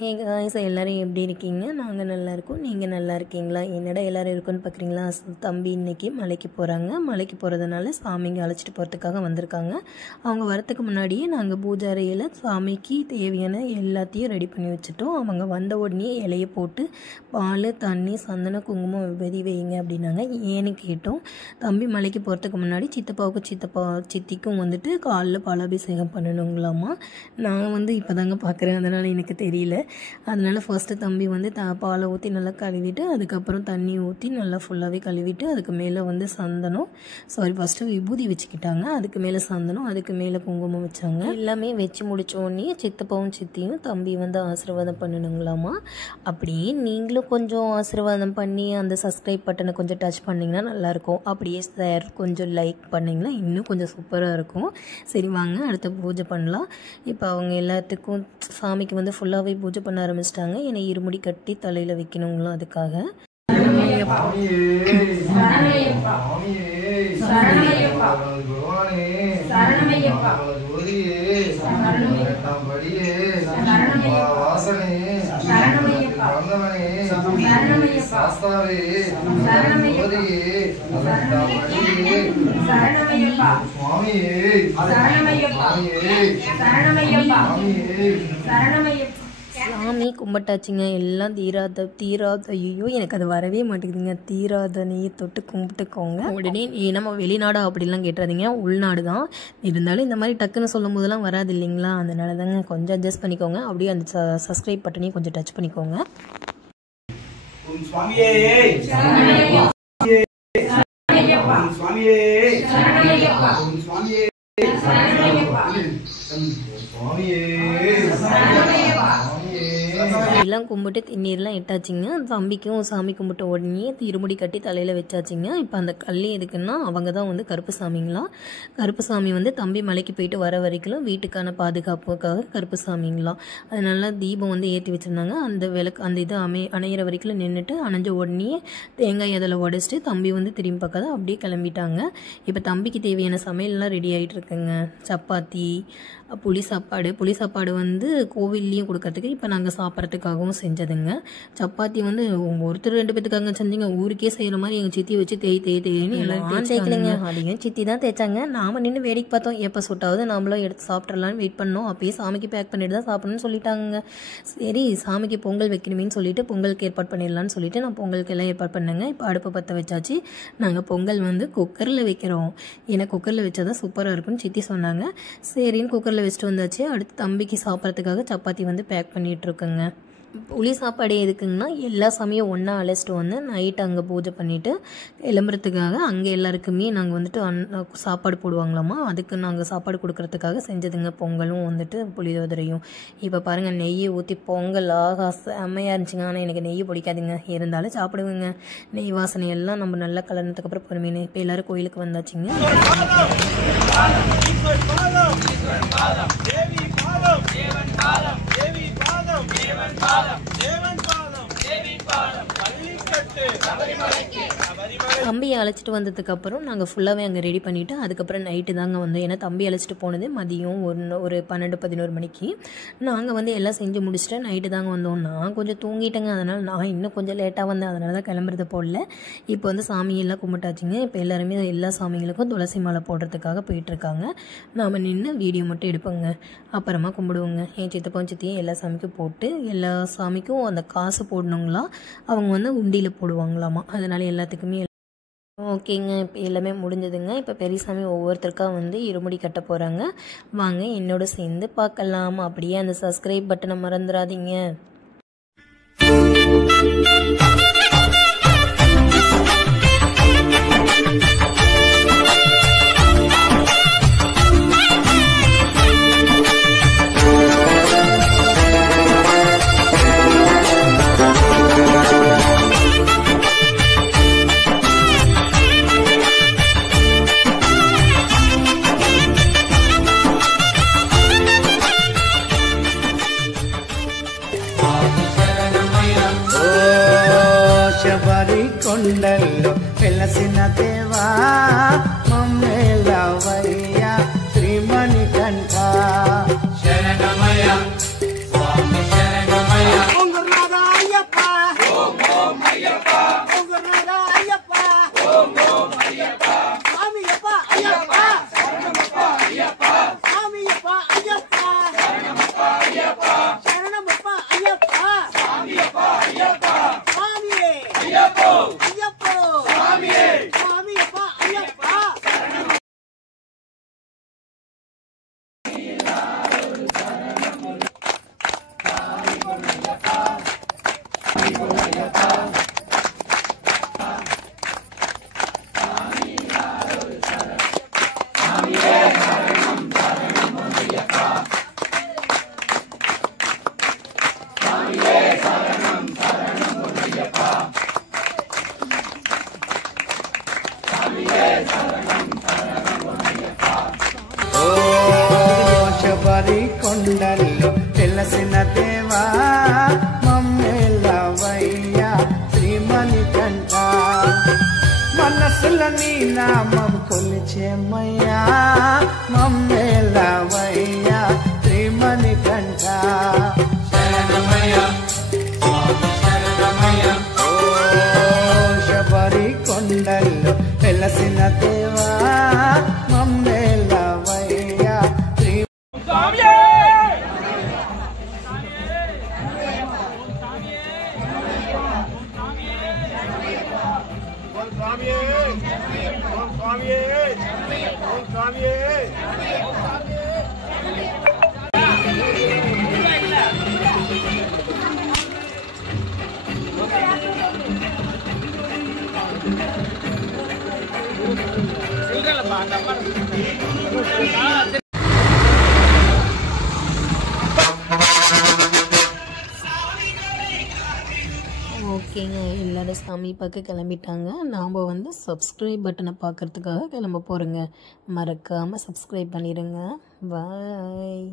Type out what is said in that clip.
Hey guys, எல்லோரும் எப்படி இருக்கீங்க? நாங்கள் நல்லா இருக்கோம். நீங்கள் நல்லா இருக்கீங்களா? என்னடா எல்லோரும் இருக்குன்னு பார்க்குறீங்களா? தம்பி இன்றைக்கி மலைக்கு போகிறாங்க. மலைக்கு போகிறதுனால சாமிங்க அழைச்சிட்டு போகிறதுக்காக வந்திருக்காங்க. அவங்க வரத்துக்கு முன்னாடியே நாங்கள் பூஜை அறையில் சாமிக்கு தேவையான எல்லாத்தையும் ரெடி பண்ணி வச்சுட்டோம். அவங்க வந்த உடனே இலையை போட்டு பால், தண்ணி, சந்தனம், குங்குமம், விபதி வைங்க அப்படின்னாங்க. ஏன்னு கேட்டோம். தம்பி மலைக்கு போகிறதுக்கு முன்னாடி சித்திக்கும் வந்துட்டு காலில் பாலாபிஷேகம் பண்ணணுங்களாமா. நான் இப்போ தாங்க பார்க்குறேன், அதனால் எனக்கு தெரியல. அதனால் ஃபர்ஸ்ட்டு தம்பி பாலை ஊற்றி நல்லா கழுவிட்டு அதுக்கப்புறம் தண்ணி ஊற்றி நல்லா ஃபுல்லாகவே கழுவிட்டு அதுக்கு மேலே ஃபஸ்ட்டு விபூதி வச்சுக்கிட்டாங்க. அதுக்கு மேலே சந்தனம், அதுக்கு மேலே குங்குமம் வச்சாங்க. எல்லாமே வச்சு முடித்தோடனே சித்தப்பாவும் சித்தியும் தம்பி ஆசீர்வாதம் பண்ணணுங்களாமா. அப்படியே நீங்களும் கொஞ்சம் ஆசீர்வாதம் பண்ணி அந்த சப்ஸ்கிரைப் பட்டனை கொஞ்சம் டச் பண்ணிங்கன்னா நல்லாயிருக்கும். அப்படியே ஷேர் கொஞ்சம் லைக் பண்ணிங்கன்னா இன்னும் கொஞ்சம் சூப்பராக இருக்கும். சரி வாங்க அடுத்த பூஜை பண்ணலாம். இப்போ அவங்க எல்லாத்துக்கும் சாமிக்கு ஃபுல்லாகவே பூஜை பண்ண ஆரம்பிச்சிட்டாங்க. என்னை இருமுடி கட்டி தலையில் வைக்கணுங்களா, அதுக்காக சாமி கும்பிட்டாச்சுங்க. எல்லாம் தீராத ஐயோ எனக்கு அது வரவே மாட்டேங்குதுங்க. தீராத நெய்யை தொட்டு கும்பிட்டுக்கோங்க. உடனே நம்ம வெளிநாடு அப்படிலாம் கேட்டுறாதீங்க, உள்நாடு தான். இருந்தாலும் இந்த மாதிரி டக்குன்னு சொல்லும் போதெல்லாம் வராது இல்லைங்களா, அதனால தாங்க கொஞ்சம் அட்ஜஸ்ட் பண்ணிக்கோங்க. அப்படியே அந்த சப்ஸ்கிரைப் பட்டனையும் கொஞ்சம் டச் பண்ணிக்கோங்க. எல்லாம் கும்பிட்டு தண்ணீர்லாம் இட்டாச்சுங்க. தம்பிக்கும் சாமி கும்பிட்ட உடனே இருமுடி கட்டி தலையில் வச்சாச்சுங்க. இப்போ அந்த கல் எதுக்குன்னா அவங்க தான் கருப்பு சாமிங்களாம். கருப்பு சாமி தம்பி மலைக்கு போயிட்டு வர வரைக்கும் வீட்டுக்கான பாதுகாப்புக்காக கருப்பு சாமிங்களாம். அதனால தீபம் ஏற்றி வச்சுருந்தாங்க. அந்த விளக்கு அந்த இது அணையிற வரைக்கும் நின்றுட்டு அணைஞ்ச உடனே தேங்காய் அதில் உடச்சிட்டு தம்பி திரும்பி பார்க்காத அப்படியே கிளம்பிட்டாங்க. இப்போ தம்பிக்கு தேவையான சமையல்லாம் ரெடி ஆகிட்டு இருக்குங்க. சப்பாத்தி, புளி சாப்பாடு கோவில்லையும் கொடுக்கறதுக்கு இப்போ நாங்கள் சாப்பிட்றதுக்காகவும் செஞ்சதுங்க. சப்பாத்தி ஒருத்தர் 2 பேத்துக்காக செஞ்சுங்க. ஊருக்கே செய்கிற மாதிரி எங்கள் சித்தி வச்சு தேய்ன்னு எல்லாம் தேய்க்கலைங்க. அதையும் சித்தி தான் தேய்ச்சாங்க. நாம் நின்று வேடிக்கை பார்த்தோம். எப்போ சுட்டாவது நாமளும் எடுத்து சாப்பிட்றலான்னு வெயிட் பண்ணோம். அப்பயே சாமிக்கு பேக் பண்ணிட்டு தான் சாப்பிடணும்னு சொல்லிட்டாங்க. சரி சாமிக்கு பொங்கல் வைக்கணுமேனு சொல்லிட்டு பொங்கலுக்கு ஏற்பாடு பண்ணிடலான்னு சொல்லிட்டு நான் பொங்கலுக்கு எல்லாம் ஏற்பாடு பண்ணேங்க. இப்போ அடுப்பை பற்ற வச்சாச்சு. நாங்கள் பொங்கல் குக்கரில் வைக்கிறோம். ஏன்னா குக்கரில் வச்சா தான் சூப்பராக இருக்குன்னு சித்தி சொன்னாங்க. சரின்னு குக்கரில் வச்சுட்டு வந்தாச்சு. அடுத்து தம்பிக்கு சாப்பிட்றதுக்காக சப்பாத்தி பேக் பண்ணிகிட்டு இருக்குங்க. புளி சாப்பாடு எதுக்குங்கன்னா எல்லா சாமியும் ஒன்றா அழைச்சிட்டு நைட்டு அங்கே பூஜை பண்ணிவிட்டு கிளம்புறதுக்காக அங்கே எல்லாருக்குமே நாங்கள் சாப்பாடு போடுவாங்களாமா. அதுக்கு நாங்கள் சாப்பாடு கொடுக்கறதுக்காக செஞ்சதுங்க. பொங்கலும் புளியோதரையும். இப்போ பாருங்கள் நெய்யை ஊற்றி பொங்கல் ஆகா செம்மையாக இருந்துச்சுங்க. ஆனால் எனக்கு நெய் பிடிக்காதுங்க, இருந்தாலும் சாப்பிடுவேங்க. நெய் வாசனை எல்லாம் நம்ம நல்லா கலர்னதுக்கப்புறம் பொறுமையினு இப்போ எல்லோரும் கோயிலுக்கு வந்தாச்சுங்க. தம்பியை அழைச்சிட்டு வந்ததுக்கப்புறம் நாங்கள் ஃபுல்லாகவே அங்கே ரெடி பண்ணிவிட்டு அதுக்கப்புறம் நைட்டு தாங்க வந்தோம். ஏன்னா தம்பி அழைச்சிட்டு போனது மதியம் ஒரு 12-11 மணிக்கு. நாங்கள் எல்லாம் செஞ்சு முடிச்சுட்டு நைட்டு தாங்க வந்தோம். நான் கொஞ்சம் தூங்கிட்டேங்க, அதனால் நான் இன்னும் கொஞ்சம் லேட்டாக வந்தேன். அதனால தான் கிளம்புறது போடல. இப்போ சாமியெல்லாம் கும்பிட்டாச்சுங்க. இப்போ எல்லாருமே எல்லா சாமிங்களுக்கும் துளசி மாலை போடுறதுக்காக போயிட்டுருக்காங்க. நாம் நின்று வீடியோ மட்டும் எடுப்போங்க, அப்புறமா கும்பிடுவோங்க. என் சித்தப்பாவும் சித்தியும் எல்லா சாமிக்கும் போட்டு எல்லா சாமிக்கும் அந்த காசு போடணுங்களா, அவங்க உண்டியில் போடுவாங்களாமா. அதனால் எல்லாத்துக்குமே ஓகேங்க. இப்போ எல்லாமே முடிஞ்சதுங்க. இப்போ பெரியசாமி ஒவ்வொருத்தருக்காக இருமுடி கட்ட போகிறாங்க. வாங்க என்னோட சேர்ந்து பார்க்கலாம். அப்படியே அந்த சப்ஸ்கிரைப் பட்டனை மறந்துடாதீங்க. కొండల్లో వెలసిన దేవా మమ్మేలవయ్యా శ్రీమణి కంఠ శరణమయ స్వామి శరణమయ కొండల్లో వెలసిన దేవా మమ్మేలవయ్యా శ్రీమణికంఠ మనసుల నీ నామం కొలిచేమయ్యా మమ్మేలవయ్యా శ్రీమణికంఠ శబరి కొండల్లో వెలసిన దేవా మమ్మేలవయ్యా ஓகேங்க, எல்லாரும் சாமி பார்க்க கிளம்பிட்டாங்க. நாம் வந்து சப்ஸ்கிரைப் பட்டனை பார்க்குறதுக்காக கிளம்ப போகிறோங்க. மறக்காமல் சப்ஸ்கிரைப் பண்ணிடுங்க. பாய்.